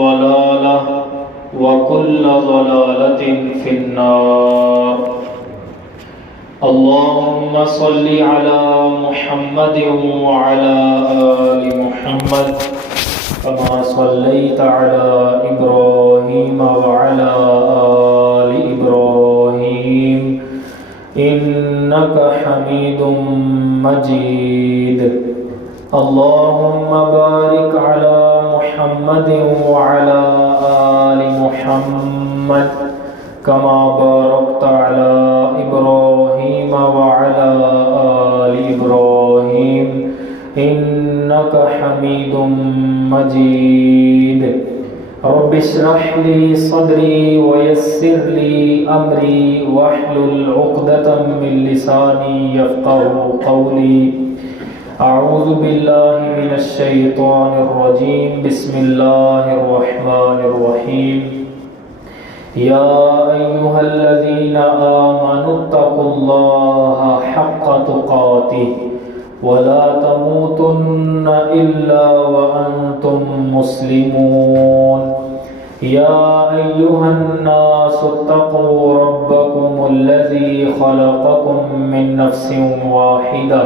ضلالة وكل ضلالة في النار. اللهم صل على محمد وعلى آل محمد كما صليت على إبراهيم وعلى آل إبراهيم إنك حميد مجيد. اللهم بارك على محمد وعلى آل محمد كما باركت على إبراهيم وعلى آل إبراهيم إنك حميد مجيد. رب اشرح لي صدري ويسر لي أمري واحلل عقدة من لساني يفقهوا قولي. أعوذ بالله من الشيطان الرجيم. بسم الله الرحمن الرحيم. يا أيها الذين آمنوا اتقوا الله حق تقاته ولا تموتن إلا وأنتم مسلمون. يا أيها الناس اتقوا ربكم الذي خلقكم من نفس واحدة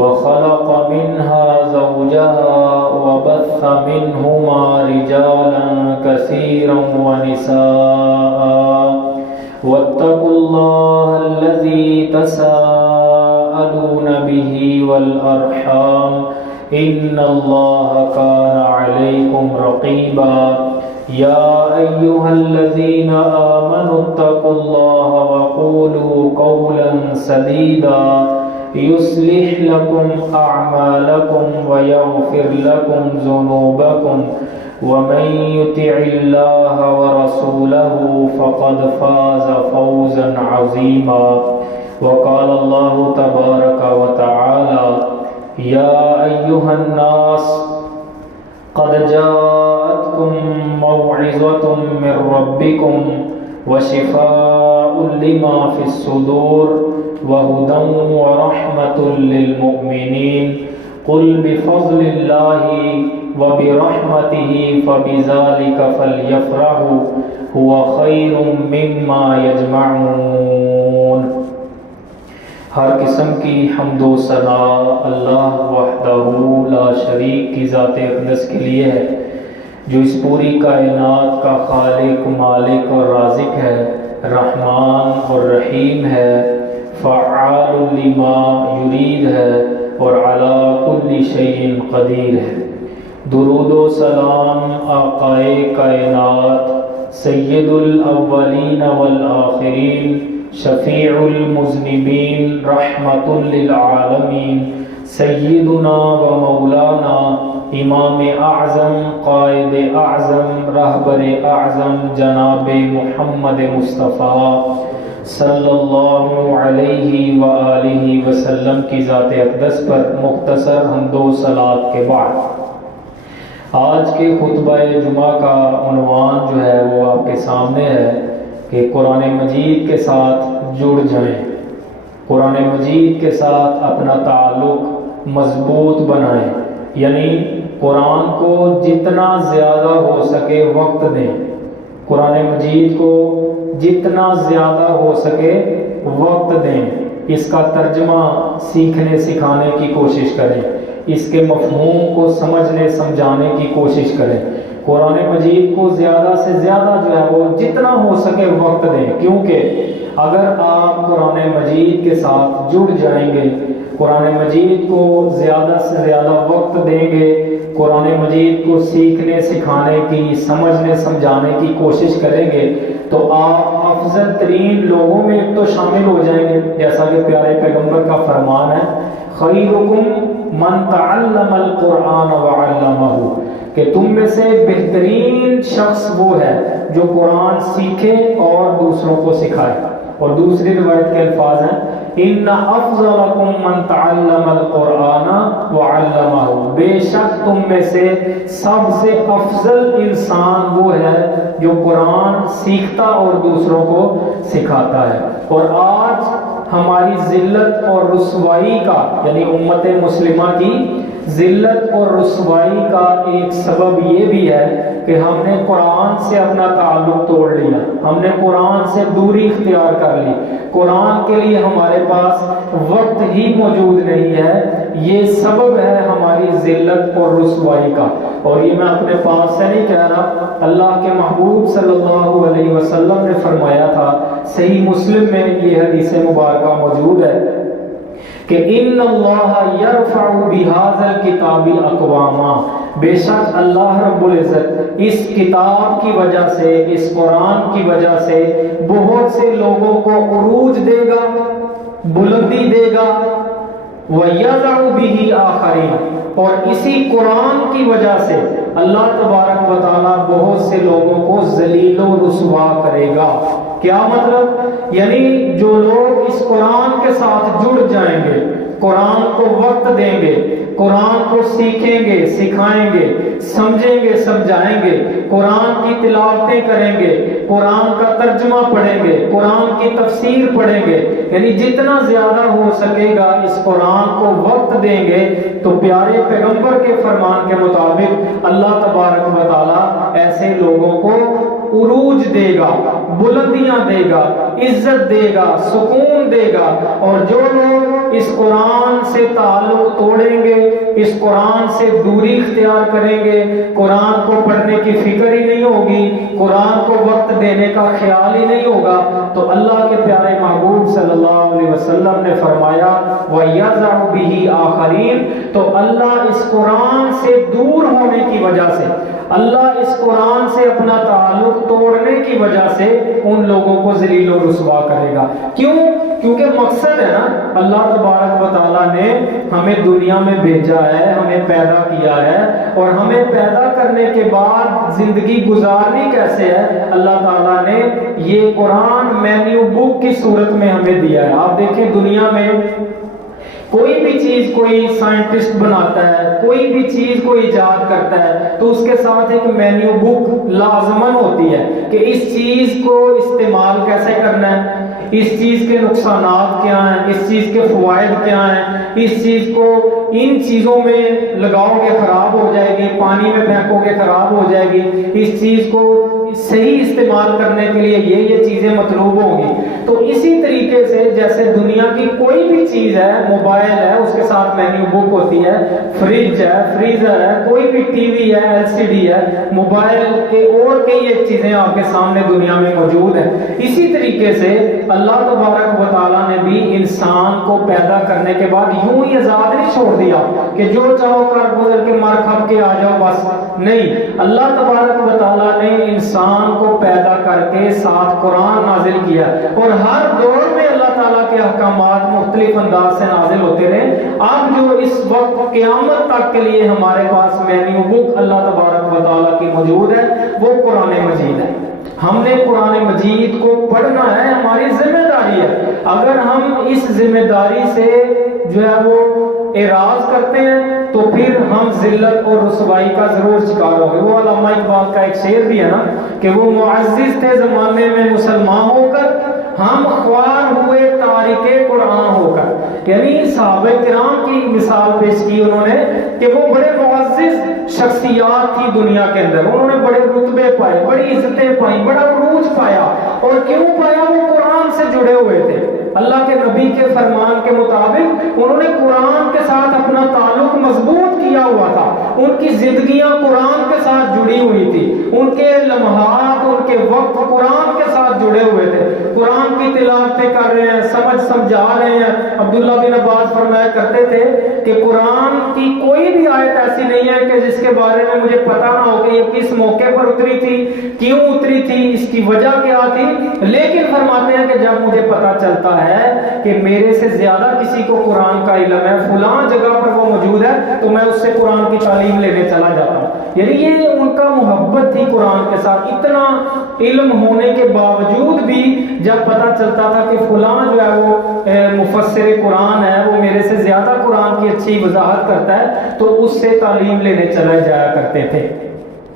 وخلق منها زوجها وبث منهما رجالا كثيرا ونساء واتقوا الله الذي تساءلون به والأرحام إن الله كان عليكم رقيبا. يا أيها الذين آمنوا اتقوا الله وقولوا قولا سديدا يصلح لكم أعمالكم ويغفر لكم ذنوبكم ومن يطع الله ورسوله فقد فاز فوزا عظيما. وقال الله تبارك وتعالى يا أيها الناس قد جاءتكم موعظة من ربكم وشفاء لما في الصدور وهدى ورحمة للمؤمنين. قل بفضل الله وبرحمته فبذلك فليفرحوا هو خير مما يجمعون. ہر قسم کی حمد و ثنا اللہ وحدہ لا شریک کی ذات اقدس کے لیے ہے، جو اس پوری کائنات کا خالق، مالک اور رازق ہے، رحمان اور رحیم ہے، فعال لما یرید ہے اور علی کل شیء قدیر ہے۔ درود و سلام آقائے کائنات، سید الاولین والآخرین، شفیع المذنبین، رحمت للعالمین، سیدنا و مولانا امام اعظم، قائد اعظم، رہبر اعظم جناب محمد مصطفیٰ صلی اللہ علیہ وآلہ وسلم کی ذات اقدس پر مختصر حمد و صلوات کے بعد آج کے خطبہ جمعہ کا عنوان جو ہے وہ آپ کے سامنے ہے کہ قرآن مجید کے ساتھ جڑ جائیں، قرآن مجید کے ساتھ اپنا تعلق مضبوط بنائیں، یعنی قرآن کو جتنا زیادہ ہو سکے وقت دیں، قرآن مجید کو جتنا زیادہ ہو سکے وقت دیں، اس کا ترجمہ سیکھنے سکھانے کی کوشش کریں، اس کے مفہوم کو سمجھنے سمجھانے کی کوشش کریں، قرآن مجید کو زیادہ سے زیادہ جو ہے وہ جتنا ہو سکے وقت دیں، کیونکہ اگر آپ قرآن مجید کے ساتھ جڑ جائیں گے، قرآن مجید کو زیادہ سے زیادہ وقت دیں گے، قرآن مجید کو سیکھنے سکھانے کی، سمجھنے سمجھانے کی کوشش کریں گے، تو آپ افضل ترین لوگوں میں تو شامل ہو جائیں گے، جیسا کہ پیارے پیغمبر کا فرمان ہے خیرکم من تعلم القرآن وعلمہ، کہ تم میں سے بہترین شخص وہ ہے جو قرآن سیکھے اور دوسروں کو سکھائے۔ اور دوسری روایت کے الفاظ ہیں ان افضلکم من تعلم القرآن وعلمہ، بے شک تم میں سے سب سے افضل انسان وہ ہے جو قرآن سیکھتا اور دوسروں کو سکھاتا ہے۔ اور آج ہماری ذلت اور رسوائی کا، یعنی امت مسلمہ کی ذلت اور رسوائی کا ایک سبب یہ بھی ہے کہ ہم نے قرآن سے اپنا تعلق توڑ لیا، ہم نے قرآن سے دوری اختیار کر لی، قرآن کے لیے ہمارے پاس وقت ہی موجود نہیں ہے۔ یہ سبب ہے ہماری ذلت اور رسوائی کا، اور یہ میں اپنے پاس سے نہیں کہہ رہا، اللہ کے محبوب صلی اللہ علیہ وسلم نے فرمایا تھا، صحیح مسلم میں یہ حدیث مبارکہ موجود ہے کہ ان اللہ یرفع بہذا الکتاب اقواما، بے شک اللہ رب العزت اس کتاب کی وجہ سے، اس قرآن کی وجہ سے بہت سے لوگوں کو عروج دے گا، بلندی دے گا، وَيَضَعُ بِهِ آخَرِينَ، اور اسی قرآن کی وجہ سے اللہ تبارک و تعالیٰ بہت سے لوگوں کو ذلیل و رسوا کرے گا۔ کیا مطلب؟ یعنی جو لوگ اس قرآن کے ساتھ جڑ جائیں گے، قرآن کو وقت دیں گے، قرآن کو سیکھیں گے، سکھائیں گے، سمجھیں گے، سمجھائیں گے، قرآن کی تلاوتیں کریں گے، قرآن کا ترجمہ پڑھیں گے، قرآن کی تفسیر پڑھیں گے، یعنی جتنا زیادہ ہو سکے گا اس قرآن کو وقت دیں گے، تو پیارے پیغمبر کے فرمان کے مطابق اللہ تبارک و تعالیٰ ایسے لوگوں کو عروج دے گا، بلندیاں دے گا، عزت دے گا، سکون دے گا۔ اور جو لوگ اس قرآن سے تعلق توڑیں گے، اس قرآن سے دوری اختیار کریں گے، قرآن کو پڑھنے کی فکر ہی نہیں ہوگی، قرآن کو وقت دینے کا خیال ہی نہیں ہوگا، تو اللہ کے پیارے محبوب صلی اللہ علیہ وسلم نے فرمایا وَيَضَعُ بِهِ آخَرِينَ، تو اللہ اس قرآن سے دور ہونے کی وجہ سے، اللہ اس قرآن سے اپنا تعلق توڑنے کی وجہ سے ان لوگوں کو ذلیل و رسوا کرے گا۔ کیوں؟ کیونکہ مقصد ہے نا، اللہ تبارک و تعالیٰ نے ہمیں دنیا میں بھیجا ہے، ہمیں پیدا کیا ہے، اور ہمیں پیدا کرنے کے بعد زندگی گزارنی کیسے ہے، اللہ تعالیٰ نے یہ قرآن مینیو بک کی صورت میں ہمیں دیا ہے۔ آپ دیکھیں دنیا میں کوئی بھی چیز کوئی سائنٹسٹ بناتا ہے، کوئی بھی چیز کو ایجاد کرتا ہے، تو اس کے ساتھ ایک مینیو بک لازمن ہوتی ہے کہ اس چیز کو استعمال کیسے کرنا ہے، اس چیز کے نقصانات کیا ہیں، اس چیز کے فوائد کیا ہیں، اس چیز کو ان چیزوں میں لگاؤ گے خراب ہو جائے گی، پانی میں پھینکو گے خراب ہو جائے گی، اس چیز کو صحیح استعمال کرنے کے لیے یہ چیزیں مطلوب ہوں گی۔ تو اسی طریقے سے جیسے دنیا کی کوئی بھی چیز ہے، موبائل ہے اس کے ساتھ مینیو بک ہوتی ہے، فریج ہے، فریزر ہے، کوئی بھی ٹی وی ہے، ایل سی ڈی ہے، موبائل کے اور کئی ایک چیزیں آپ کے سامنے دنیا میں موجود ہیں۔ اسی طریقے سے اللہ تبارک و تعالیٰ نے بھی انسان کو پیدا کرنے کے بعد یوں ہی آزاد نہیں چھوڑ دیا کہ جو چاہو کر گزر کے مر کھپ کے آ جاؤ، بس نہیں، اللہ تبارک و تعالیٰ نے انسان کو پیدا کر کے ساتھ قرآن نازل کیا، اور ہر دور میں اللہ تعالیٰ کے احکامات مختلف انداز سے نازل ہوتے رہے۔ اب جو اس وقت قیامت تک کے لیے ہمارے پاس مینیو بک اللہ تبارک و تعالیٰ کی موجود ہے، وہ قرآن مجید ہے۔ ہم نے قرآن مجید کو پڑھنا ہے، ہماری ذمہ داری ہے۔ اگر ہم اس ذمہ داری سے جو ہے وہ اعراض کرتے ہیں تو پھر ہم ذلت اور رسوائی کا ضرور شکار ہوں گے۔ وہ علامہ اقبال کا ایک شعر بھی ہے نا کہ وہ معزز تھے زمانے میں مسلمان ہو کر، ہم خوار ہوئے تارک قرآن ہو کر، یعنی صحابہ کرام کی مثال پیش کی انہوں نے کہ وہ بڑے معزز شخصیات تھی دنیا کے اندر، انہوں نے بڑے رتبے پائے، بڑی عزتیں پائیں، بڑا عروج پایا، اور کیوں پایا؟ وہ قرآن سے جڑے ہوئے تھے، اللہ کے نبی کے فرمان کے مطابق انہوں نے قرآن کے ساتھ اپنا تعلق مضبوط کیا ہوا تھا، ان کی زندگیاں قرآن کے ساتھ جڑی ہوئی تھی، ان کے لمحات، ان کے وقت قرآن کے ساتھ جڑے ہوئے تھے، قرآن کی تلاوتیں کر رہے ہیں، سمجھا رہے ہیں۔ عبداللہ بن عباس فرمایا کرتے تھے کہ قرآن کی کوئی بھی آیت ایسی نہیں ہے کہ جس کے بارے میں مجھے پتہ نہ ہو کہ یہ کس موقع پر اتری تھی، کیوں اتری تھی، اس کی وجہ کیا تھی، لیکن فرماتے ہیں کہ جب مجھے پتہ چلتا ہے کہ میرے سے زیادہ کسی کو قرآن کا علم ہے، فلاں جگہ پر وہ موجود ہے، تو میں اس سے قرآن کی تعلیم لینے چلا جاتا ہوں۔ یعنی یہ ان کا محبت تھی قرآن کے ساتھ، اتنا علم ہونے کے باوجود بھی جب پتہ چلتا تھا کہ فلاں جو ہے وہ مفسر قرآن ہے، وہ میرے سے زیادہ قرآن کی اچھی وضاحت کرتا ہے، تو اس سے تعلیم لینے چلے جایا کرتے تھے۔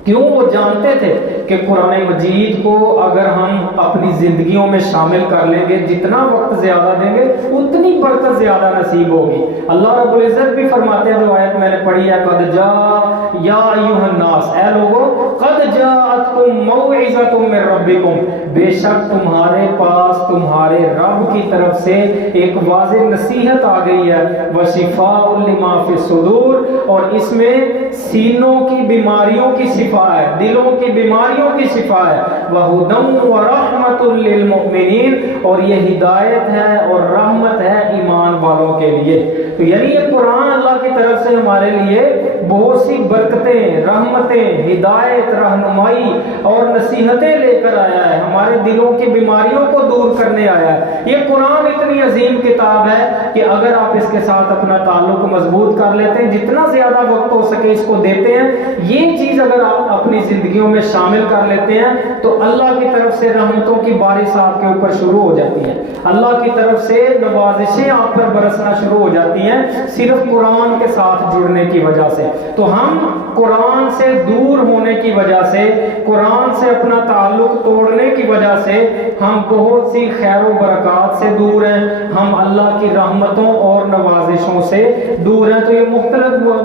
کیوں؟ وہ جانتے تھے کہ قرآن مجید کو اگر ہم اپنی زندگیوں میں شامل کر لیں گے، جتنا وقت زیادہ دیں گے اتنی برکت زیادہ نصیب ہوگی۔ اللہ رب العزت بھی فرماتے ہیں، جو آیت میں نے پڑھی ہے، قد جاء یا ایھا الناس، اے لوگو، قد جاءتکم موعظۃ من ربکم، بے شک تمہارے پاس تمہارے رب کی طرف سے ایک واضح نصیحت آ گئی ہے، وشفاء لما فی الصدور، اور اس میں سینوں کی بیماریوں کی شفا ہے، دلوں کی بیماریوں کی شفا ہے، وَهُدًى وَرَحْمَةٌ لِّلْمُؤْمِنِينَ، اور یہ ہدایت ہے اور رحمت ہے ایمان والوں کے لیے۔ تو یعنی یہ قرآن اللہ کی طرف سے ہمارے لیے بہت سی برکتیں، رحمتیں، ہدایت، رہنمائی اور نصیحتیں لے کر آیا ہے، ہمارے دلوں کی بیماریوں کو دور کرنے آیا ہے۔ یہ قرآن اتنی عظیم کتاب ہے کہ اگر آپ اس کے ساتھ اپنا تعلق مضبوط کر لیتے ہیں، جتنا زیادہ وقت ہو سکے اس کو دیتے ہیں، یہ چیز اگر آپ اپنی زندگیوں میں شامل کر لیتے ہیں تو اللہ کی طرف سے رحمتوں کی بارش آپ کے اوپر شروع ہو جاتی ہے، اللہ کی طرف سے نوازشیں آپ پر برسنا شروع ہو جاتی ہیں، صرف قرآن کے ساتھ جڑنے کی وجہ سے۔ تو ہم قرآن سے دور ہونے کی وجہ سے، قرآن سے اپنا تعلق توڑنے کی وجہ سے ہم بہت سی خیر و برکات سے دور ہیں، ہم اللہ کی رحمتوں اور نوازشوں سے دور ہیں۔ تو یہ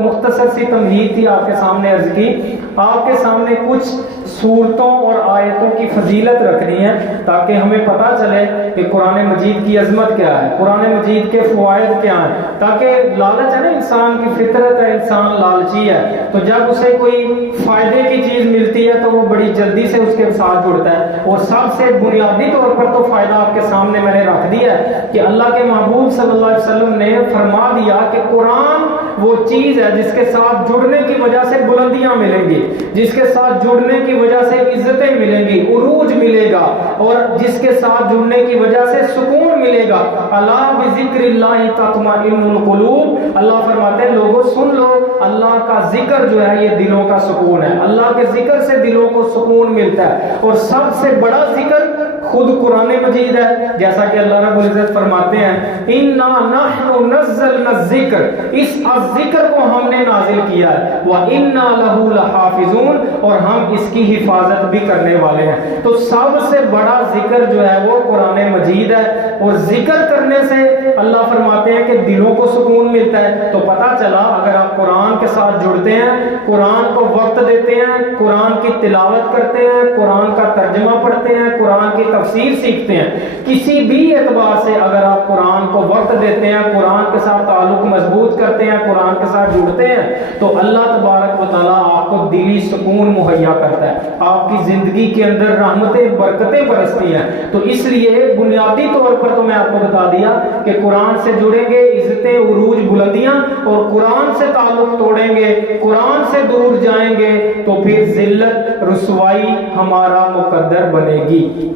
مختصر سی تمہید تھی آپ کے سامنے عرض کی، آپ کے سامنے کچھ صورتوں اور آیتوں کی فضیلت رکھنی ہے تاکہ ہمیں پتہ چلے کہ قرآن مجید کی عظمت کیا ہے، قرآن مجید کے فوائد کیا ہیں، تاکہ لالچ ہے نا، انسان کی فطرت ہے، انسان لالچی ہے، تو جب اسے کوئی فائدے کی چیز ملتی ہے تو وہ بڑی جلدی سے اس کے ساتھ جڑتا ہے۔ اور سب سے بنیادی طور پر تو فائدہ آپ کے سامنے میں نے رکھ دیا ہے کہ اللہ کے محبوب صلی اللہ علیہ وسلم نے فرما دیا کہ قرآن وہ چیز ہے جس کے ساتھ جڑنے کی وجہ سے بلندیاں ملیں گی، جس کے ساتھ جڑنے کی وجہ سے عزتیں ملیں گی، عروج ملے گا، اور جس کے ساتھ جڑنے کی وجہ سے سکون ملے گا۔ الا بذکر اللہ تطمئن القلوب، اللہ فرماتے ہیں لوگوں سن لو، اللہ کا ذکر جو ہے یہ دلوں کا سکون ہے، اللہ کے ذکر سے دلوں کو سکون ملتا ہے، اور سب سے بڑا ذکر خود قرآن مجید ہے، جیسا کہ اللہ رب العزت فرماتے ہیں اِنَّا نَحْنُ نَزَّلْنَا الذِّكْرَ، اس ذکر کو ہم نے نازل کیا ہے، وَإِنَّا لَهُ لَحَافِظُونَ، اور ہم اس کی حفاظت بھی کرنے والے ہیں۔ تو سب سے بڑا ذکر جو ہے وہ قرآن مجید ہے، اور ذکر کرنے سے اللہ فرماتے ہیں کہ دلوں کو سکون ملتا ہے۔ تو پتہ چلا اگر آپ قرآن کے ساتھ جڑتے ہیں، قرآن کو وقت دیتے ہیں، قرآن کی تلاوت کرتے ہیں، قرآن کا ترجمہ پڑھتے ہیں، قرآن کی تفسیر سیکھتے ہیں، کسی بھی اعتبار سے اگر آپ قرآن کو وقت دیتے ہیں، قرآن کے ساتھ تعلق مضبوط کرتے ہیں، قرآن کے ساتھ جڑتے ہیں، تو اللہ تبارک و تعالیٰ آپ کو دلی سکون مہیا کرتا ہے، آپ کی زندگی کے اندر رحمتیں برکتیں برستی ہیں۔ تو اس لیے بنیادی طور پر تو میں آپ کو بتا دیا کہ قرآن سے جڑیں گے عزتیں، عروج، بلندیاں، اور قرآن سے تعلق توڑیں گے، قرآن سے دور جائیں گے تو پھر ذلت، رسوائی ہمارا مقدر بنے گی۔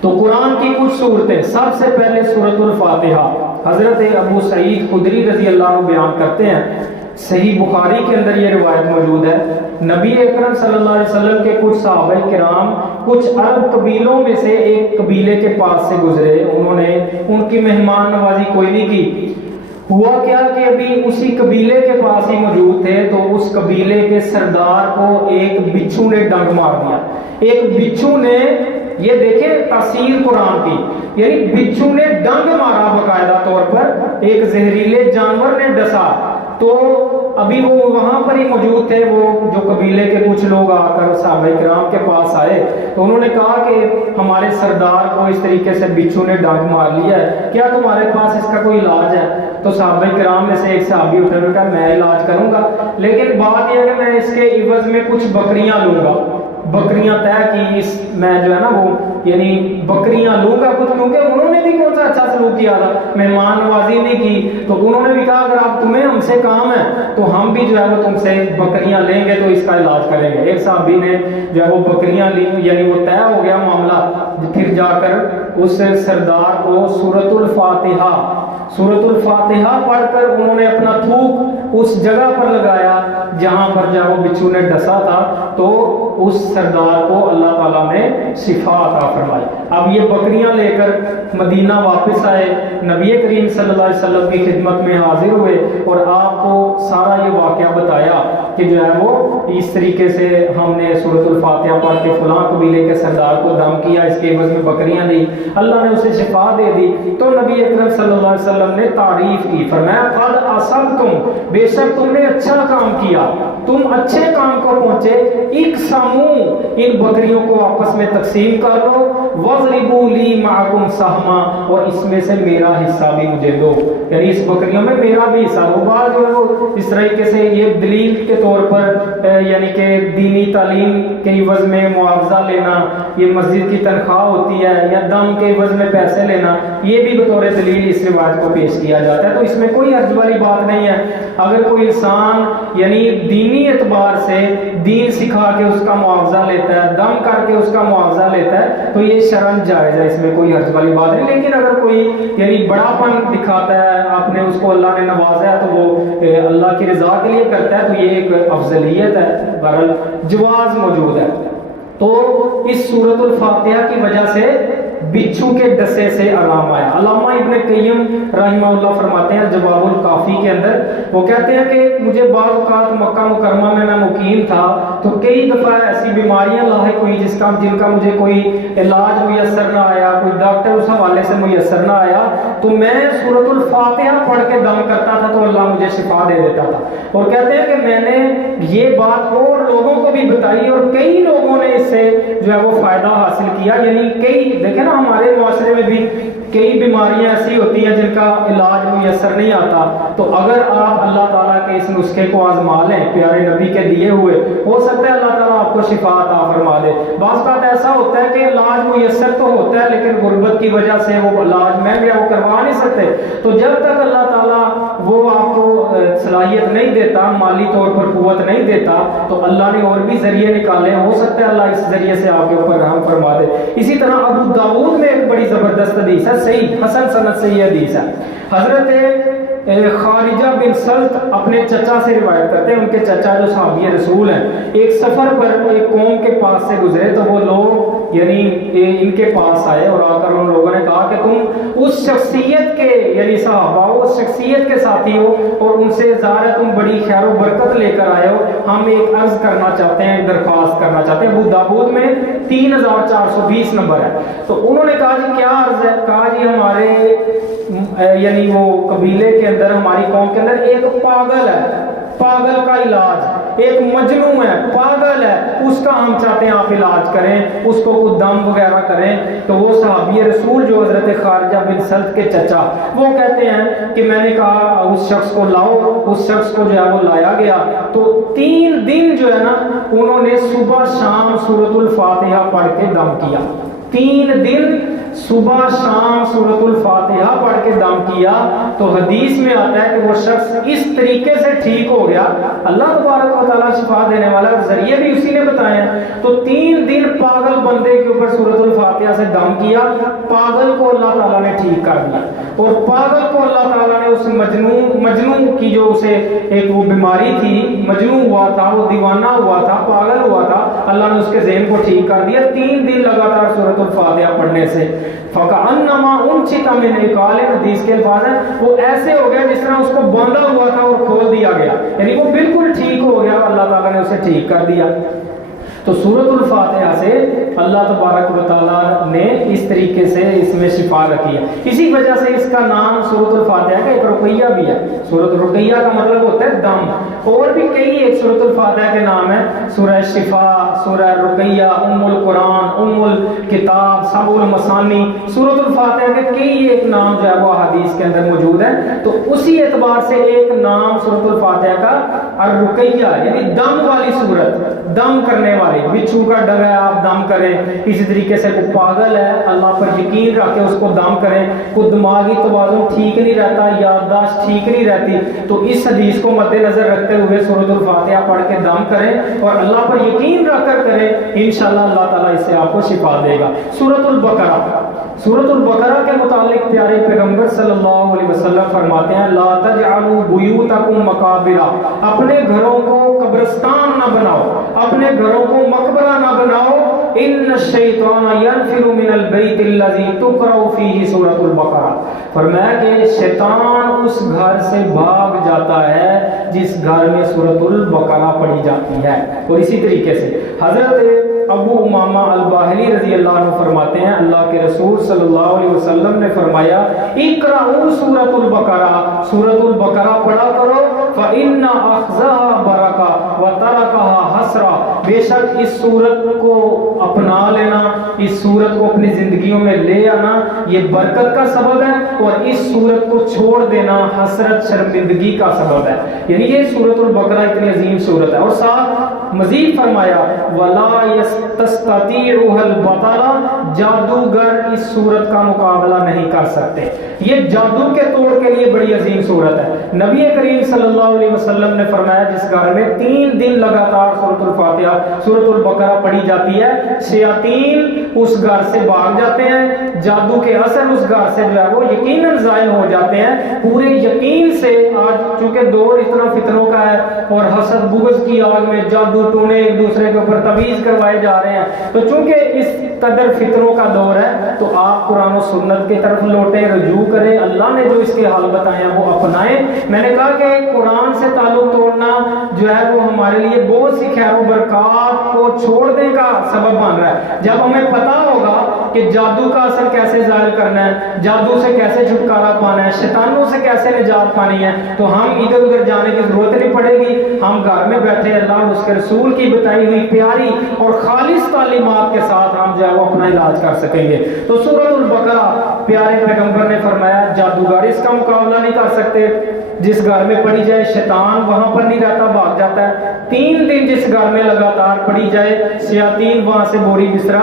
تو قرآن کی کچھ صورتیں، سب سے پہلے سورۃ الفاتحہ، حضرت ابو سعید خدری رضی اللہ عنہ بیان کرتے ہیں، صحیح بخاری کے اندر یہ روایت موجود ہے، نبی اکرم صلی اللہ علیہ وسلم کے کچھ صحابہ کرام کچھ عرب قبیلوں میں سے ایک قبیلے کے پاس سے گزرے، انہوں نے ان کی مہمان نوازی کوئی نہیں کی۔ ہوا کیا کہ ابھی اسی قبیلے کے پاس ہی موجود تھے تو اس قبیلے کے سردار کو ایک بچھو نے ڈنگ مار دیا، ایک بچھو نے، یہ دیکھیں تاثیر قرآن کی، یعنی بچھو نے ڈنگ مارا باقاعدہ طور پر، ایک زہریلے جانور نے ڈسا۔ تو ابھی وہ وہاں پر ہی موجود تھے، وہ جو قبیلے کے کچھ لوگ آ کر صحابہ کرام کے پاس آئے تو انہوں نے کہا کہ ہمارے سردار کو اس طریقے سے بچھو نے ڈنگ مار لیا ہے، کیا تمہارے پاس اس کا کوئی علاج ہے؟ تو صحابہ کرام میں سے ایک صحابی اٹھے اور کہا میں علاج کروں گا، لیکن بات یہ ہے کہ میں اس کے عوض میں کچھ بکریاں لوں گا۔ بکریاں طے کی، اس میں جو ہے نا وہ یعنی بکریاں لوں گا کچھ، کیونکہ انہوں نے بھی کون سا اچھا سلوک کیا تھا، مہمان نوازی نہیں کی، تو انہوں نے بھی کہا اگر آپ تمہیں ہم سے کام ہے تو ہم بھی جو ہے وہ تم سے بکریاں لیں گے تو اس کا علاج کریں گے۔ ایک صحابی نے جو ہے وہ بکریاں لی، یعنی وہ طے ہو گیا معاملہ، پھر جا کر اس سردار کو سورۃ الفاتحہ پڑھ کر انہوں نے اپنا تھوک اس جگہ پر لگایا جہاں پر جو وہ بچھو نے ڈسا تھا، تو اس سردار کو اللہ تعالیٰ نے شفا عطا فرمائی۔ اب یہ بکریاں لے کر مدینہ واپس آئے، نبی کریم صلی اللہ علیہ وسلم کی خدمت میں حاضر ہوئے اور آپ کو سارا یہ واقعہ بتایا۔ کہ جو ہے وہ اس طریقے سے ہم نے سورۃ الفاتحہ پڑھ کے فلاں قبیلے کے سردار کو دم کیا، اس کے عوض میں بکریاں دی، اللہ نے اسے شفا دے دی، تو نبی اکرم صلی اللہ علیہ وسلم نے تعریف کی، فرمایا قد اصبتم، بے شک تم نے اچھا کام کیا، تم اچھے کام کو پہنچے، اقسموا، ان بکریوں کو آپس میں تقسیم کر لو، وَاضْرِبُوا لِي مَعَكُمْ سَهْمًا، اور اس میں سے میرا حصہ بھی مجھے دو، یعنی اس بکریوں میں میرا بھی حصہ دو۔ بعض جو ہے اس طریقے سے یہ دلیل کے طور پر یعنی کہ دینی تعلیم کے عوض میں معاوضہ لینا، یہ مسجد کی تنخواہ ہوتی ہے، یا دم کے عوض میں پیسے لینا، یہ بھی بطور دلیل اس روایت کو پیش کیا جاتا ہے، تو اس میں کوئی حرج والی بات نہیں ہے۔ اگر کوئی انسان یعنی دینی اعتبار سے دین سکھا کے اس کا معاوضہ لیتا ہے، دم کر کے اس کا معاوضہ لیتا ہے، تو یہ شرعاً جائز ہے، اس میں کوئی حرج والی بات نہیں۔ لیکن اگر کوئی یعنی بڑا پن دکھاتا ہے، آپ نے اس کو اللہ نے نوازا ہے تو وہ اللہ کی رضا کے لیے کرتا ہے، تو یہ ایک افضلیت ہے، بہرحال جواز موجود ہے۔ تو اس سورۃ الفاتحہ کی وجہ سے بچھو کے ڈسے سے آرام آیا۔ علامہ ابن قیم رحمہ اللہ فرماتے ہیں جواب الکافی کے اندر، وہ کہتے ہیں کہ مجھے بعض اوقات مکہ مکرمہ میں مقیم تھا تو کئی دفعہ ایسی بیماریاں لاحق ہوئی جن کا مجھے کوئی علاج میسر نہ آیا، کوئی ڈاکٹر اس حوالے سے میسر نہ آیا، تو میں سورۃ الفاتحہ پڑھ کے دم کرتا تھا تو اللہ مجھے شفا دے دیتا تھا۔ اور کہتے ہیں کہ میں نے یہ بات اور لوگوں کو بھی بتائی اور کئی لوگوں نے اس سے جو ہے وہ فائدہ حاصل کیا، یعنی کئی دیکھیں نا ہمارے معاشرے میں بھی کئی بیماریاں ایسی ہوتی ہیں جن کا علاج میسر نہیں آتا، تو اگر آپ اللہ تعالیٰ کے اس نسخے کو آزما لیں پیارے نبی کے دیے ہوئے، ہو سکتا ہے اللہ تعالیٰ آپ کو شفا عطا فرما دے۔ بعض اوقات ایسا ہوتا ہے کہ علاج میسر تو ہوتا ہے لیکن غربت کی وجہ سے وہ علاج میں بھی وہ کروا نہیں سکتے، تو جب تک اللہ تعالیٰ وہ آپ کو صلاحیت نہیں دیتا، مالی طور پر قوت نہیں دیتا، تو اللہ نے اور بھی ذریعے نکالے، ہو سکتا ہے اللہ اس ذریعے سے آپ کے اوپر رحم فرما دے۔ اسی طرح ابو داؤد میں ایک بڑی زبردست حدیث ہے، صحیح حسن سند سے یہ حدیث ہے، حضرت خارجہ بن سلط اپنے چچا سے روایت کرتے ہیں، ان کے چچا جو صحابی رسول ہیں، ایک سفر پر ایک قوم کے پاس سے گزرے تو وہ لوگ یعنی ان کے پاس آئے اور آ کر ان لوگوں نے کہا کہ تم اس شخصیت کے یعنی صحابہ ہو، اس شخصیت کے ساتھی ہو اور ان سے ظاہر ہے تم بڑی خیر و برکت لے کر آئے ہو، ہم ایک عرض کرنا چاہتے ہیں، درخواست کرنا چاہتے ہیں۔ ابو داؤد میں 3420 نمبر ہے۔ تو انہوں نے کہا جی کیا عرض ہے؟ کہا جی ہمارے یعنی وہ قبیلے کے اندر، ہماری قوم کے اندر ایک پاگل ہے، پاگل کا علاج، ایک مجنون ہے، پاگل ہے، اس کا ہم چاہتے ہیں آپ علاج کریں، اس کو کچھ دم وغیرہ کریں۔ تو وہ صحابی رسول جو حضرت خارجہ بن سلط کے چچا، وہ کہتے ہیں کہ میں نے کہا اس شخص کو لاؤ، اس شخص کو جو ہے وہ لایا گیا، تو 3 دن جو ہے نا انہوں نے صبح شام سورۃ الفاتحہ پڑھ کے دم کیا، 3 دن صبح شام سورۃ الفاتحہ پڑھ کے دم کیا۔ تو حدیث میں آتا ہے کہ وہ شخص اس طریقے سے ٹھیک ہو گیا، اللہ تبارک و تعالیٰ شفا دینے والا، ذریعے بھی اسی نے بتایا۔ تو 3 دن پاگل بندے کے اوپر سورۃ الفاتحہ سے دم کیا، پاگل کو اللہ تعالیٰ نے ٹھیک کر دیا، اور پاگل کو اللہ تعالیٰ نے اس مجنون کی جو اسے ایک وہ بیماری تھی، مجنون ہوا تھا، وہ دیوانہ ہوا تھا، پاگل ہوا تھا، اللہ نے اس کے ذہن کو ٹھیک کر دیا 3 دن لگاتار سورۃ الفاتحہ پڑھنے سے۔ فَكَأَنَّمَا أُنشِطَ مِنْ عِقَالٍ، حدیث کے الفاظ ہیں وہ ایسے ہو گیا جس طرح اس کو باندھا ہوا تھا اور کھول دیا گیا، یعنی وہ بالکل ٹھیک ہو گیا، اللہ تعالیٰ نے اسے ٹھیک کر دیا۔ تو سورۃ الفاتحہ سے اللہ تبارک و تعالیٰ نے اس طریقے سے اس میں شفا رکھی ہے، اسی وجہ سے اس کا نام سورۃ الفاتحہ کا ایک رقیہ بھی ہے۔ سورۃ الرقیہ کا مطلب ہوتا ہے دم، اور بھی کئی ایک سورۃ الفاتحہ کے نام ہیں، سورہ شفا، سورہ رقیہ، ام القرآن، ام الکتاب، سبع المثانی، سورۃ الفاتحہ کے کئی ایک نام جو ہے وہ حدیث کے اندر موجود ہیں۔ تو اسی اعتبار سے ایک نام سورۃ الفاتحہ کا الرقیہ یعنی دم والی سورت، دم کرنے والی، بچھو کا ڈر ہے آپ دم کریں، اسی طریقے سے کوئی پاگل ہے اللہ پر یقین رکھ کے اس کو دم کریں، کوئی دماغی توازن ٹھیک نہیں رہتا، یادداشت ٹھیک نہیں رہتی، تو اس حدیث کو مد نظر رکھتے ہوئے سورۃ الفاتحہ پڑھ کے دم کریں اور اللہ پر یقین رکھ کر کریں، انشاءاللہ اللہ تعالیٰ اس سے آپ کو شفا دے گا۔ سورۃ البقرہ، سورۃ البقرہ کے متعلق پیارے پیغمبر صلی اللہ علیہ وسلم فرماتے ہیں لا تجعلوا بیوتکم مقابر، اپنے گھروں کو قبرستان نہ بناؤ، اپنے گھروں کو مقبرہ نہ بناؤ، ان الشیطان ينفر من البیت الذی تقرأ فیہ سورۃ البقرہ، فرمایا کہ شیطان اس گھر سے بھاگ جاتا ہے جس گھر میں سورۃ البقرہ پڑھی جاتی ہے۔ اور اسی طریقے سے حضرت ابو امامہ الباہلی رضی اللہ عنہ فرماتے ہیں اللہ کے رسول صلی اللہ علیہ وسلم نے فرمایا اقرأوا سورۃ البقرہ، سورۃ البقرہ پڑھا کرو، فإن أخذها برکہ وترکها حسرہ، بے شک اس سورت کو اپنا لینا، اس سورت کو اپنی زندگیوں میں لے آنا یہ برکت کا سبب ہے، اور اس سورت کو چھوڑ دینا حسرت شرمندگی کا سبب ہے۔ یعنی یہ سورۃ البقرہ اتنی عظیم سورت ہے۔ اور ساتھ مزید فرمایا وَلَا يَسْتَطِيعُهَا الْبَطَلَ، جادوگر اس سورت کا مقابلہ نہیں کر سکتے۔ یہ جادو کے توڑ کے لیے بڑی عظیم سورت ہے۔ نبی کریم صلی اللہ علیہ وسلم نے فرمایا جس گھر میں 3 دن لگاتار سورۃ الفاتحہ سورۃ البقرہ پڑھی جاتی ہے، شیاطین اس گھر سے بھاگ جاتے ہیں، جادو کے اثر اس گھر سے جو ہے وہ یقیناً زائل ہو جاتے ہیں۔ پورے یقین سے آج چونکہ دور اتنا فتنوں کا ہے اور حسد بغض کی آگ میں جادو ٹونے ایک دوسرے کے اوپر تعویذ کروائے جا رہے ہیں، تو چونکہ اس قدر فتنوں کا دور ہے تو آپ قرآن و سنت کی طرف لوٹیں، رجوع کریں، اللہ نے جو اس کے حل بتائے ہیں وہ اپنائیں۔ میں نے کہا کہ قرآن سے تعلق توڑنا جو ہے وہ ہمارے لیے بہت سی خیر و برکات کو چھوڑنے کا سبب بن رہا ہے۔ جب ہمیں پتہ ہوگا کہ جادو کا اثر کیسے ظاہر کرنا ہے، جادو سے کیسے چھٹکارا پانا ہے، شیطانوں سے کیسے نجات پانی ہے، تو ہم ادھر ادھر جانے کی ضرورت نہیں پڑے گی۔ ہم گھر میں بیٹھے اللہ اور اس کے رسول کی بتائی ہوئی پیاری اور خالص تعلیمات کے ساتھ ہم جو ہے وہ اپنا علاج کر سکیں گے۔ تو سورۃ البقرہ پیارے پیغمبر نے فرمایا جادوگر اس کا مقابلہ نہیں کر سکتے، جس گھر میں پڑھی جائے شیطان وہاں پر نہیں رہتا، بھاگ جاتا ہے۔ 3 دن جس گھر میں لگاتار پڑھی جائے شیاطین وہاں سے بوری بسترا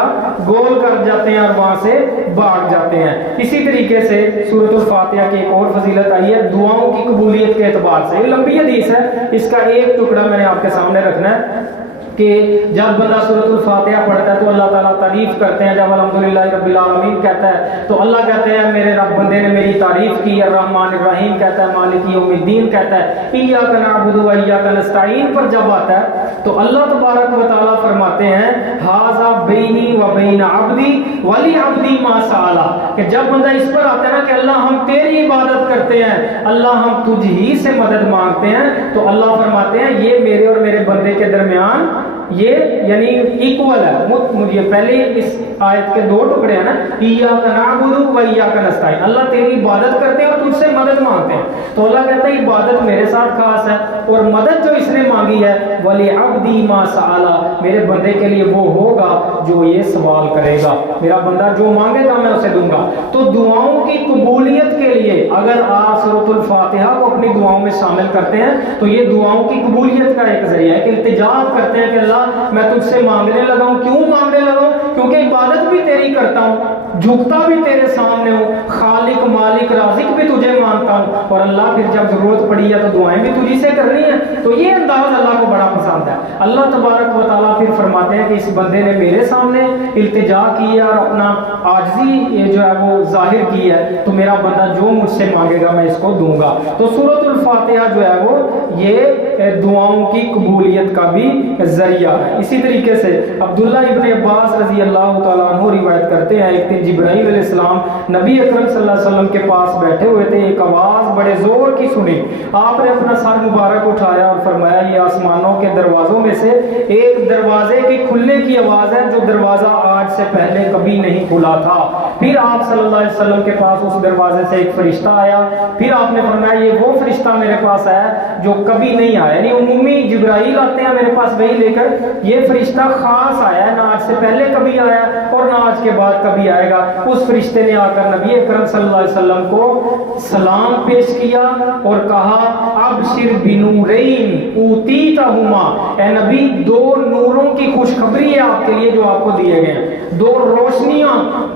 گول کر جاتے ہیں اور وہاں سے بھاگ جاتے ہیں۔ اسی طریقے سے سورۃ الفاتحہ کی ایک اور فضیلت آئی ہے دعاؤں کی قبولیت کے اعتبار سے، یہ لمبی حدیث ہے، اس کا ایک ٹکڑا میں نے آپ کے سامنے رکھنا ہے کہ جب بندہ سورۃ الفاتحہ پڑھتا ہے تو اللہ تعالیٰ تعریف کرتے ہیں، جب الحمدللہ رب العالمین کہتا ہے تو اللہ کہتے ہیں میرے رب بندے نے میری تعریف کی، الرحمن الرحیم کہتا ہے، مالک یوم الدین کہتا ہے، ایاک نعبد و ایاک نستعین پر جب آتا ہے تو اللہ تبارک و تعالیٰ فرماتے ہیں ھذا بینی و بین عبدی ولی عبدی ما سأل، کہ جب بندہ اس پر آتا ہے نا کہ اللہ ہم تیری عبادت کرتے ہیں، اللہ ہم تجھ ہی سے مدد مانگتے ہیں، تو اللہ فرماتے ہیں یہ میرے اور میرے بندے کے درمیان یہ یعنی ایکول ہے۔ مجھے پہلے اس آیت کے 2 ٹکڑے ہیں نا، ایاک نعبد و ایاک نستعین، اللہ تیری عبادت کرتے ہیں اور تجھ سے مدد مانگتے ہیں، تو اللہ کہتا ہے عبادت میرے ساتھ خاص ہے، اور مدد جو اس نے مانگی ہے ولی عبدی ما سأل، میرے بندے کے لیے وہ ہوگا جو یہ سوال کرے گا، میرا بندہ جو مانگے گا میں اسے دوں گا۔ تو دعاؤں کی قبولیت کے لیے اگر آپ سورۃ الفاتحہ کو اپنی دعاؤں میں شامل کرتے ہیں تو یہ دعاؤں کی قبولیت کا ایک ذریعہ ہے کہ التجا کرتے ہیں کہ اللہ میں تجھ سے مانگنے لگا ہوں، کیوں مانگنے لگا ہوں؟ کیونکہ عبادت بھی تیری کرتا ہوں، جھکتا بھی تیرے سامنے ہوں، خالق مالک رازق بھی تجھے مانتا ہوں، اور اللہ پھر جب ضرورت پڑی ہے تو دعائیں بھی تجھی سے کرنی ہیں۔ تو یہ انداز اللہ کو بڑا پسند ہے۔ اللہ تبارک و تعالیٰ پھر فرماتے ہیں کہ اس بندے نے میرے سامنے التجا کی ہے اور اپنا عاجزی یہ جو ہے وہ ظاہر کی ہے، تو میرا بندہ جو مجھ سے مانگے گا میں اس کو دوں گا۔ تو سورۃ الفاتحہ جو ہے وہ یہ دعاؤں کی قبولیت کا بھی ذریعہ ہے۔ اسی طریقے سے عبداللہ ابن عباس رضی اللہ تعالیٰ عنہ روایت کرتے ہیں ایک دن جبرائیل علیہ السلام نبی اکرم صلی اللہ علیہ وسلم کے پاس بیٹھے ہوئے تھے، ایک آواز بڑے زور کی سنی، آپ نے اپنا سر مبارک اٹھایا اور فرمایا یہ آسمانوں کے دروازوں میں سے ایک دروازے کے کھلنے کی آواز ہے جو دروازہ آج سے پہلے کبھی نہیں کھلا تھا۔ پھر آپ صلی اللہ علیہ وسلم کے پاس اس دروازے سے ایک فرشتہ آیا، پھر آپ نے فرمایا یہ وہ فرشتہ میرے پاس ہے جو کبھی نہیں آیا، یعنی عمومی جبرائیل آتے ہیں میرے پاس وہی لے کر، یہ فرشتہ خاص آیا ہے، نہ آج سے پہلے کبھی آیا اور نہ آج کے بعد کبھی آئے گا۔ اس فرشتے نے آ کر نبی اکرم صلی اللہ علیہ وسلم کو سلام پیش کیا اور کہا ابشر بنورین اوتیتہما، اے نبی 2 نوروں کی خوشخبری ہے آپ کے لیے جو آپ کو دیے گئے ہیں، 2 روشنیاں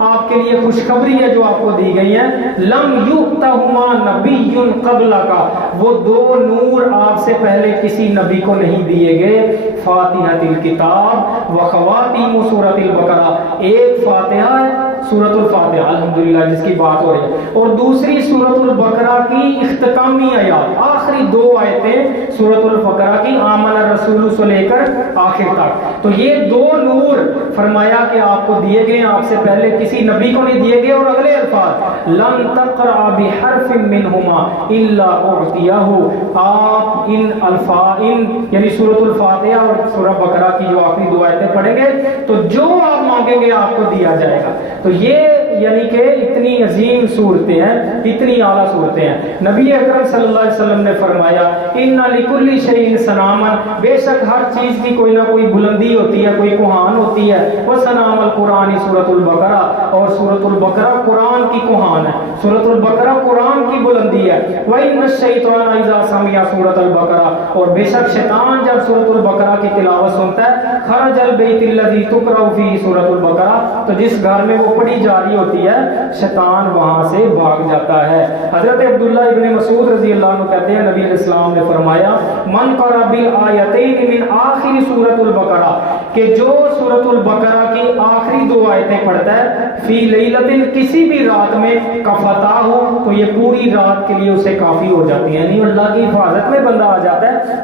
آپ کے لیے خوشخبری ہے جو آپ کو دی گئی ہیں، لم یؤتہما نبی قبلک، وہ 2 نور آپ سے پہلے کسی نبی کو نہیں دیے گئے، فاتحۃ الکتاب و خواتیم سورۃ البقرہ، ایک فاتحہ ہے سورۃ الفاتحہ الحمدللہ جس کی بات ہو رہی ہے، اور دوسری سورۃ البقرہ کی اختتامی آیات، آخری 2 آیتیں سورۃ البقرہ کی آمن الرسول سے لے کر آخر تک، تو یہ 2 نور فرمایا کہ آپ کو دیے گئے آپ سے پہلے کسی نبی کو نہیں دیے گئے، اور اگلے الفاظ لن تقرأ بحرف منہما الا اعطیہ، آپ ان الفاظ یعنی سورۃ الفاتحہ اور سورہ بقرہ کی جو آخری دو آیتیں پڑھیں گے تو جو آپ مانگیں گے آپ کو دیا جائے گا۔ تو یہ یعنی کہ اتنی عظیم صورتیں ہیں، اتنی اعلیٰ صورتیں ہیں۔ نبی اکرم صلی اللہ علیہ وسلم نے فرمایا ان لکل شیء صناما، بے شک ہر چیز کی کوئی نہ کوئی بلندی ہوتی ہے، کوئی کوہان ہوتی ہے۔ وصنام القرآن سورۃ البقرہ، اور سورۃ البقرہ قرآن کی کوہان ہے، سورۃ البقرہ قرآن کی بلندی ہے۔ وَإِنَّ الشَّيْطَانَ إِذَا سَمِعَ سورۃ البقرہ، اور بے شک شیطان جب سورۃ البقرہ کی تلاوت سنتا ہے، خرج البیت الذی تقرأ فیہ سورۃ البقرہ، تو جس گھر میں وہ پڑھی جا رہی ہوتی ہے شیطان وہاں سے بھاگ جاتا ہے۔ حضرت عبداللہ ابن مسعود رضی اللہ عنہ کہتے ہیں نبی علیہ السلام نے فرمایا من قرأ بالآیتین من آخر سورۃ البقرہ، کہ جو سورۃ البقرہ کی آخری دو آیتیں پڑھتا ہے فی لیلۃ، کسی بھی رات میں، کفتہ ہو، تو یہ پوری رات کے لیے اسے کافی ہو جاتی ہے، یعنی اللہ کی حفاظت میں بندہ آ جاتا ہے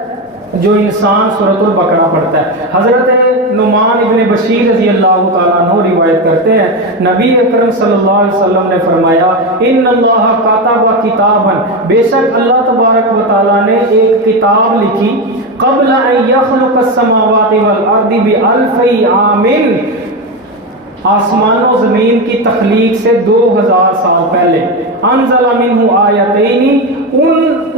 جو انسان سورۃ البقرہ پڑھتا ہے۔ حضرت نعمان ابن بشیر رضی اللہ تعالیٰ عنہ روایت کرتے ہیں نبی اکرم صلی اللہ علیہ وسلم نے فرمایا ان اللہ کتب کتابا، بے شک اللہ تبارک و تعالیٰ نے ایک کتاب لکھی قبل ان یخلق السماوات والارض بألف عام، آسمان و زمین کی تخلیق سے 2000 سال پہلے، انزل منہ آیتین،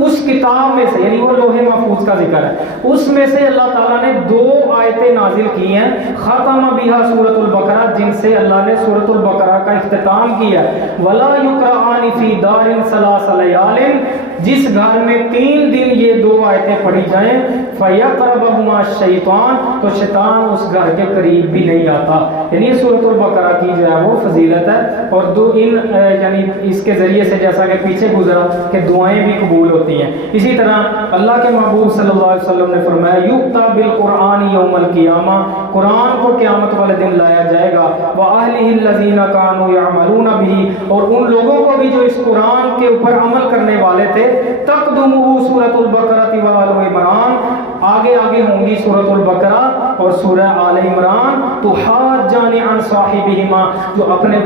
اس کتاب میں سے، یعنی وہ لوح محفوظ کا ذکر ہے، اس میں سے اللہ تعالیٰ نے 2 آیتیں نازل کی ہیں، ختم بہا سورۃ البقرہ، جن سے اللہ نے سورۃ البقرہ کا اختتام کیا، ولا یقرأان فی دار ثلاث لیال، جس گھر میں 3 دن یہ 2 آیتیں پڑھی جائیں، فیقربہما الشیطان، تو شیطان اس گھر کے قریب بھی نہیں آتا۔ یعنی سورۃ البقرہ کی جو ہے وہ فضیلت ہے، اور یعنی اس کے ذریعے سے جیسا کہ پیچھے گزرا کہ دعائیں بھی قبول ہوتی ہیں۔ اسی طرح اللہ کے محبوب صلی اللہ علیہ وسلم نے فرمایا یؤتی بالقرآن یوم القیامہ، قرآن کو قیامت والے دن لایا جائے گا، وَأَهْلِهِ الَّذِينَ كَانُوا يَعْمَلُونَ بِهِ، اور ان لوگوں کو بھی جو اس قرآن کے اوپر عمل کرنے والے تھے، تقدمہ سورۃ البقرہ وآل عمران، آگے آگے ہوں گی سورۃ البقرہ اور سورہ آل عمران، تحاجان عن صاحبہما، جو اپنے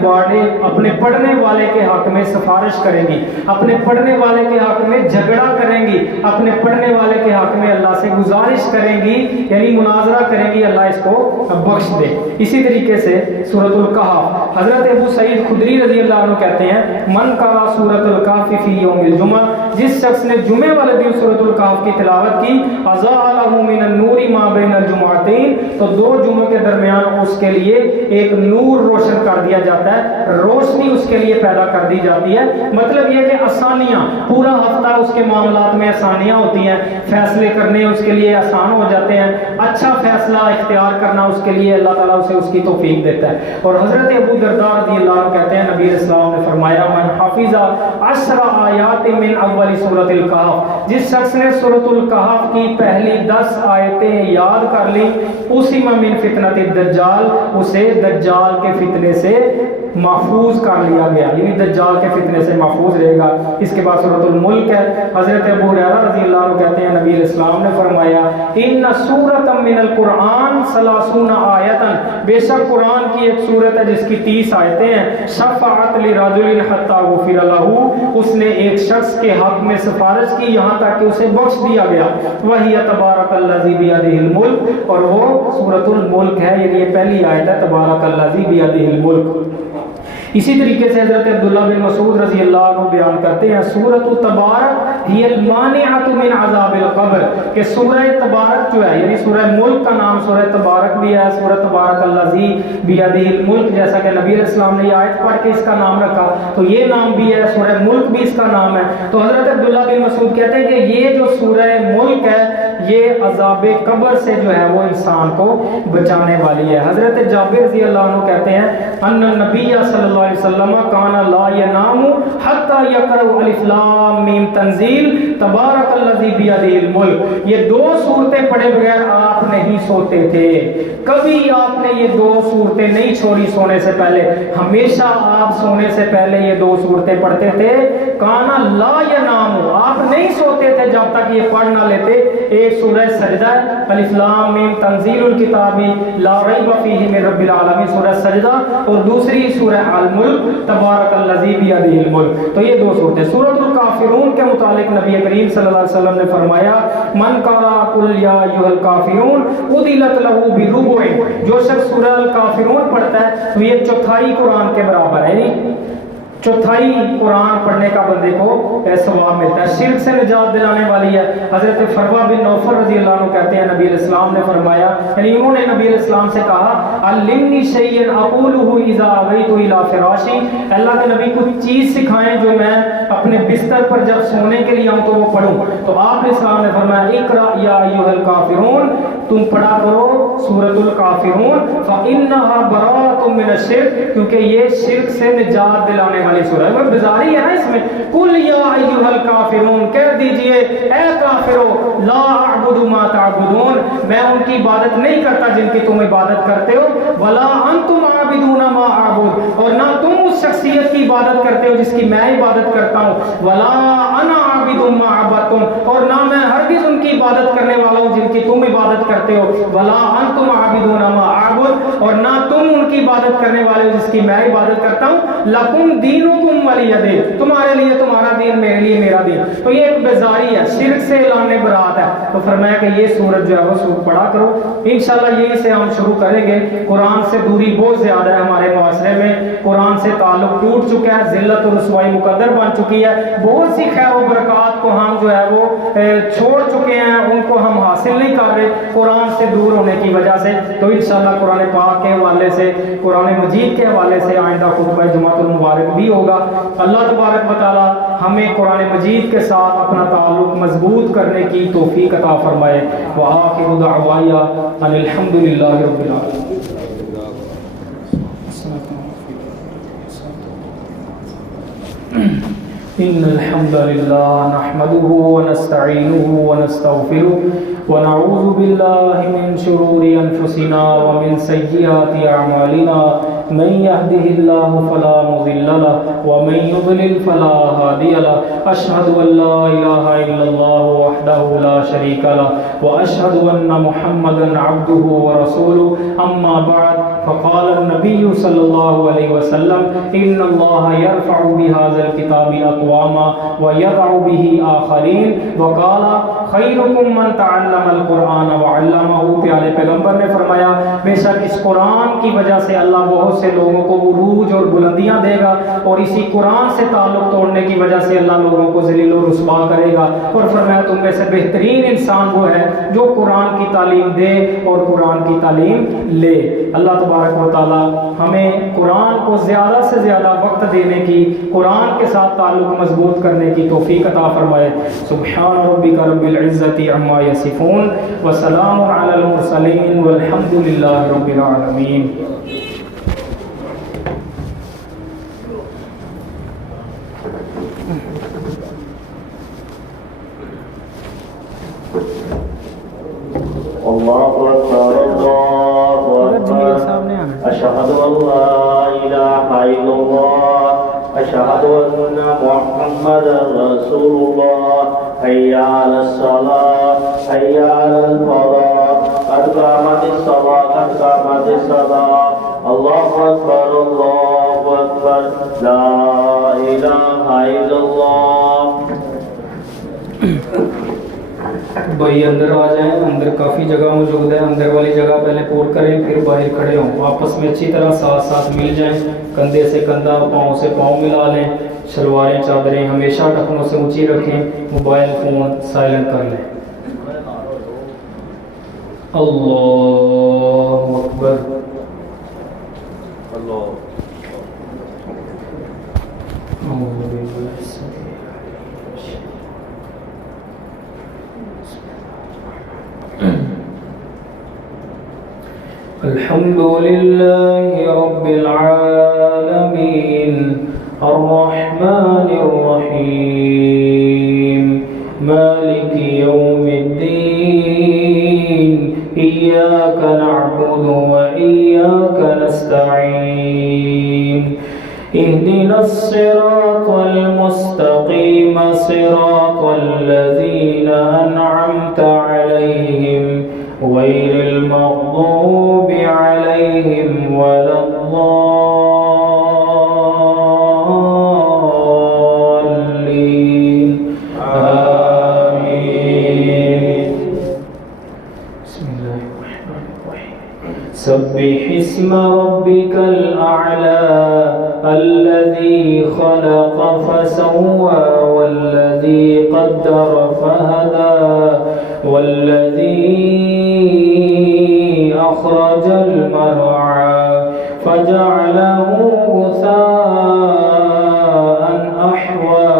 پڑھنے والے کے حق میں سفارش کریں گی، اپنے پڑھنے والے کے حق میں جھگڑا کریں گی، اپنے پڑھنے والے کے حق میں اللہ سے گزارش کریں گی، یعنی مناظرہ کریں گی اللہ اس کو بخش دے۔ اسی طریقے سے سورۃ الکہف، حضرت ابو سعید خدری رضی اللہ عنہ کہتے ہیں من قرأ سورۃ الکہف فی یوم الجمعہ، جس شخص نے جمعے والے دن سورۃ الکہف کی تلاوت کی، اضاء له من النور ما بین الجمعتین، تو 2 جمعوں کے درمیان اس کے لیے ایک نور روشن کر دیا جاتا ہے، روشنی اس کے لیے پیدا کر دی جاتی ہے۔ مطلب یہ کہ آسانیاں، پورا ہفتہ اس کے معاملات میں آسانیاں ہوتی ہیں، فیصلے کرنے اس کے لیے آسان ہو جاتے ہیں، اچھا فیصلہ اختیار کرنا اس کے لیے اللہ تعالیٰ اسے اس کی توفیق دیتا ہے۔ اور حضرت ابو درداء رضی اللہ عنہ کہتے ہیں نبی علیہ السلام نے فرمایا من حفظ 10 آیات من اول سورۃ الکہف، جس شخص نے سورۃ الکہف کی پہلی 10 آیتیں یاد کر لی، اسی من فتنۃ الدجال، اسے دجال کے فتنے سے محفوظ کر لیا گیا، یعنی دجال کے فتنے سے محفوظ رہے گا۔ اس کے بعد سورۃ الملک ہے، حضرت ابو ہریرہ رضی اللہ عنہ کہتے ہیں نبی علیہ السلام نے فرمایا ان سورۃ من القرآن 30 آیۃ، بے شک قرآن کی ایک سورت ہے جس کی 30 آیتیں ہیں، شفاعت لرجل حتی غفر له، اس نے ایک شخص کے حق میں سفارش کی یہاں تک کہ اسے بخش دیا گیا، وہی تبارک الذی بیدہ الملک، اور وہ سورۃ الملک ہے، یعنی یہ پہلی آیت ہے تبارک الذی بیدہ الملک۔ اسی طریقے سے حضرت عبداللہ بن مسعود رضی اللہ عنہ بیان کرتے ہیں سورۃ تبارک ہی المانعۃ من عذاب القبر، کہ سورہ تبارک جو ہے، یعنی سورہ ملک کا نام سورہ تبارک بھی ہے، سورہ تبارک الذی بیدہ الملک، جیسا کہ نبی علیہ السلام نے یہ آیت پڑھ کے اس کا نام رکھا تو یہ نام بھی ہے، سورہ ملک بھی اس کا نام ہے۔ تو حضرت عبداللہ بن مسعود کہتے ہیں کہ یہ جو سورہ ملک ہے یہ عذاب قبر سے جو ہے وہ انسان کو بچانے والی ہے۔ حضرت جابر رضی اللہ عنہ کہتے ہیں ان نبی صلی اللہ علیہ وسلم کان لا ینام حتی یقرأ الف لام میم تنزیل تبارک الذی بیدہ الملک، یہ 2 سورتیں پڑھے بغیر آپ نہیں سوتے تھے، کبھی آپ نے یہ 2 صورتیں نہیں چھوڑی سونے سے پہلے، ہمیشہ آپ سونے سے پہلے یہ 2 صورتیں پڑھتے تھے۔ کانا لا ینام، آپ نہیں سوتے تھے جب تک یہ پڑھ نہ لیتے۔ ایک سورہ سجدہ، الف لام میم تنزیل الکتاب لا ریب فیہ من رب العالمین، سورہ سجدہ، اور دوسری سورہ الملک تبارک الذی بیدہ الملک۔ تو یہ 2 صورتیں۔ سورۃ الکافرون کے متعلق نبی کریم صلی اللہ علیہ وسلم نے فرمایا من قرأ قل یا ایھا الکافرون عدلت لہ بربع، جو شخص سورہ الکافرون پڑھتا ہے تو یہ 1/4 قرآن کے برابر ہے، یعنی 1/4 قرآن پڑھنے کا بندے کو ثواب ملتا ہے۔ شرک سے نجات دلانے والی ہے۔ حضرت فروا بن نوفل رضی اللہ عنہ کہتے ہیں نبی علیہ السلام نے فرمایا، یعنی انہوں نے نبی علیہ السلام سے کہا علمنی شیئا اقولہ اذا اویت الی فراشی، اللہ کے نبی کچھ چیز سکھائیں جو میں اپنے بستر پر جب سونے کے لیے آؤں تو وہ پڑھوں۔ تو آپ علیہ السلام نے فرمایا اقرأ یا ایھا الکافرون، تم پڑھا کرو سورۃ الکافرون، فإنها براءۃ من الشرک، کیونکہ یہ شرک سے نجات دلانے والی سورہ ہے۔ وہ بزاری ہے نا اس میں، قل یا ایھا الکافرون، کہہ دیجئے اے کافرو لا اعبد ما تعبدون، میں ان کی عبادت نہیں کرتا جن کی تم عبادت کرتے ہو، ولا انتم عابدون ما اعبد، اور نہ تم اس شخصیت کی عبادت کرتے ہو جس کی میں عبادت کرتا ہوں، ولا انا عابد ما عبدتم، اور نہ میں ہرگز ان کی عبادت کرنے والا ہوں جن کی تم عبادت کرتے ہو، ولا انتم عابدون ما اعبد، اور نہ تم ان کی عبادت کرنے والے ہو جس کی میں عبادت کرتا ہوں، لکم دینکم ولی دین، تمہارے لیے تمہارا دین، میرے لیے میرا دین۔ تو یہ ایک بیزاری ہے، شرک سے اعلان برات ہے۔ تو فرمایا کہ یہ سورت جو ہے وہ سورت پڑھا کرو، انشاءاللہ یہی سے ہم شروع کریں گے۔ قرآن سے دوری بہت زیادہ ہے ہمارے معاشرے میں، قرآن سے تعلق ٹوٹ چکا ہے، ذلت و رسوائی مقدر بن چکی ہے، بہت سی خیر و برکات کو ہم جو ہے وہ چھوڑ چکے ہیں، ان کو ہم حاصل نہیں کر رہے قرآن سے دور ہونے کی وجہ سے۔ تو انشاءاللہ قرآن پاک کے حوالے سے، قرآن مجید کے حوالے سے آئندہ خطبہ جمعۃ المبارک بھی ہوگا۔ اللہ تبارک و تعالی ہمیں قرآن مجید کے ساتھ اپنا تعلق مضبوط کرنے کی توفیق عطا فرمائے۔ وآخر دعوایا ان الحمد للہ رب العالمین۔ إن الحمد لله نحمده ونستعينه ونستغفره ونعوذ بالله من شرور أنفسنا ومن سيئات أعمالنا، من يهده الله فلا مضل له ومن يضلل فلا هادي له، أشهد أن لا إله إلا الله وحده لا شريك له وأشهد أن محمدا عبده ورسوله، أما بعد، فقال النبي صلى الله عليه وسلم إن الله يرفع بهذا الكتاب أقواما ويضع به آخرين، وقال خيركم من تعلم القرآن وعلمه۔ پیارے پیغمبر نے فرمایا بے شک اس قرآن کی وجہ سے اللہ بہت سے لوگوں کو عروج اور بلندیاں دے گا، اور اسی قرآن سے تعلق توڑنے کی وجہ سے اللہ لوگوں کو ذلیل و رسوا کرے گا۔ اور فرمایا تم میں سے بہترین انسان وہ ہے جو قرآن کی تعلیم دے اور قرآن کی تعلیم لے۔ اللہ تبارک و تعالی ہمیں قرآن کو زیادہ سے زیادہ وقت دینے کی، قرآن کے ساتھ تعلق مضبوط کرنے کی توفیق عطا فرمائے۔ سبحان ربک رب العزت عما یصفون وسلام علی المرسلین والحمد للہ رب العالمین۔ اللہ اکبر اللہ اکبر، اشہد ان لا الہ الا اللہ، اشہد ان محمد رسول اللہ، حی علی الصلاۃ حی علی الفلاح، قد قامت الصلاۃ قد قامت الصلاۃ، اللہ اکبر اللہ اکبر، لا الہ الا اللہ۔ بھائی اندر آ جائیں، اندر کافی جگہ موجود ہے، اندر والی جگہ پہلے پور کریں پھر باہر کھڑے ہوں، آپس میں اچھی طرح ساتھ ساتھ مل جائیں، کندھے سے کندھا، پاؤں سے پاؤں ملا لیں، شلواریں چادریں ہمیشہ ٹخنوں سے اونچی رکھیں، موبائل فون سائلنٹ کر لیں۔ اللہ اکبر، الحمد لله رب العالمين الرحمن الرحيم مالك يوم الدين إياك نعبد وإياك وإياك نستعين اهدنا الصراط المستقيم صراط الذين أنعمت عليهم غير المغضوب عليهم ولا الضالين آمين. بسم الله الرحمن الرحيم. سبح اسم ربك الأعلى الذي خلق فسوى والذي قدر فهدى والذي أخرج المرعى فجعله غثاء أحوى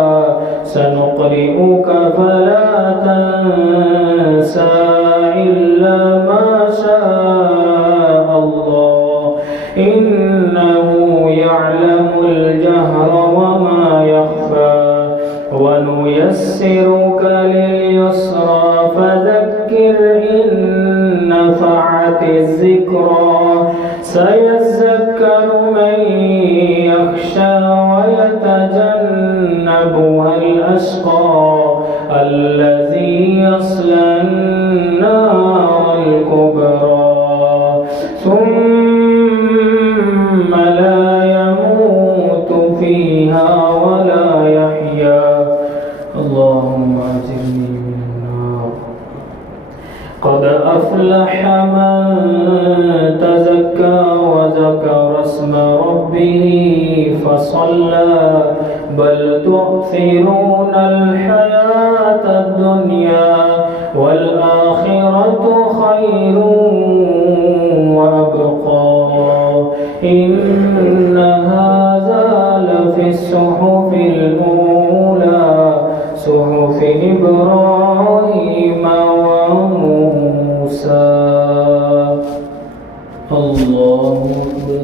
سنقرئك فلا تنسى إلا ما شاء الله إنه يعلم الجهر وما يخفى ونيسرك لليسرى فذكر إن نفعت الذكرى سيذكر من يخشى ويتجنبها الأشقى الذي يصلى النار الكبرى ثم لا يموت فيها ولا يحيا. اللهم أجرني من النار. قد أفلح من تزكى وذكر اسم ربه فصلى بل تؤثرون الحياة الدنيا والآخرة خير وأبقى إن هذا لفي الصحف الأولى صحف إبراهيم وموسى. الله أكبر.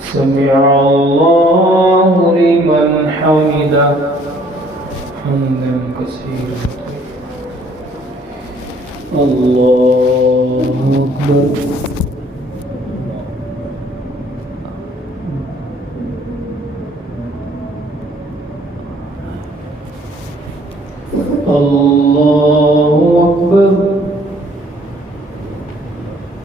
سمع الله لمن حمده حمدا كثيرا. الله أكبر. الله